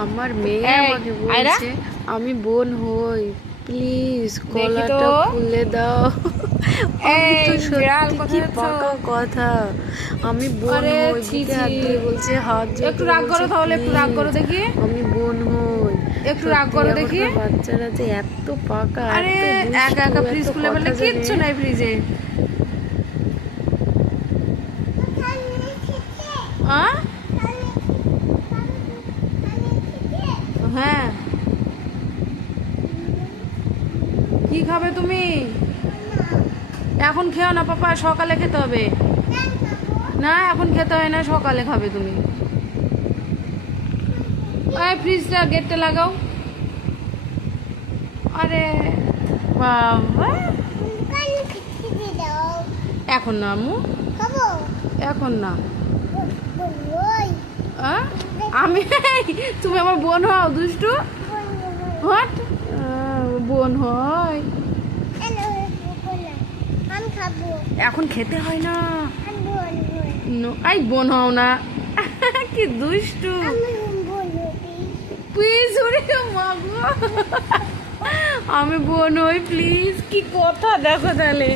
আমার মেয়ে আমাকে বলছে আমি বোন হই, প্লিজ গলাটা খুলে দাও। আমি তো সত্যি কি পাকা কথা, আমি বোন হই। বুকে হাত দিয়ে বলছে, হাত জোড় একটু রাগ করো তাহলে, একটু রাগ করো দেখি, আমি বোন হই। একটু রাগ করো দেখি। বাচ্চারা যে এত পাকা, আরে একা একা ফ্রিজ খুলে বললে কিচ্ছু নাই ফ্রিজে। হ্যাঁ, কি খাবে তুমি? এখন খেও না পাপা, সকালে খেতে হবে। না এখন খেতে হয় না, সকালে খাবে তুমি। ফ্রিজটা গেটটা লাগাও। আরে বাবা, এখন না আম্মু, এখন না। আমি তুমি আমার বোন হও দুষ্টু, হট বোন হয়। এখন খেতে হয় না, আই বোন হও না। কি দুষ্টু, প্লিজ। আমি বোন হই প্লিজ। কি কথা দেখো তাহলে,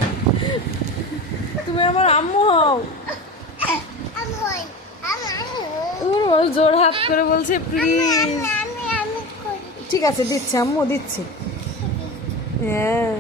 তুমি আমার আম্মু হও। জোর হাত করে বলছে প্লিজ। ঠিক আছে দিচ্ছি আম্মু, দিচ্ছি। হ্যাঁ।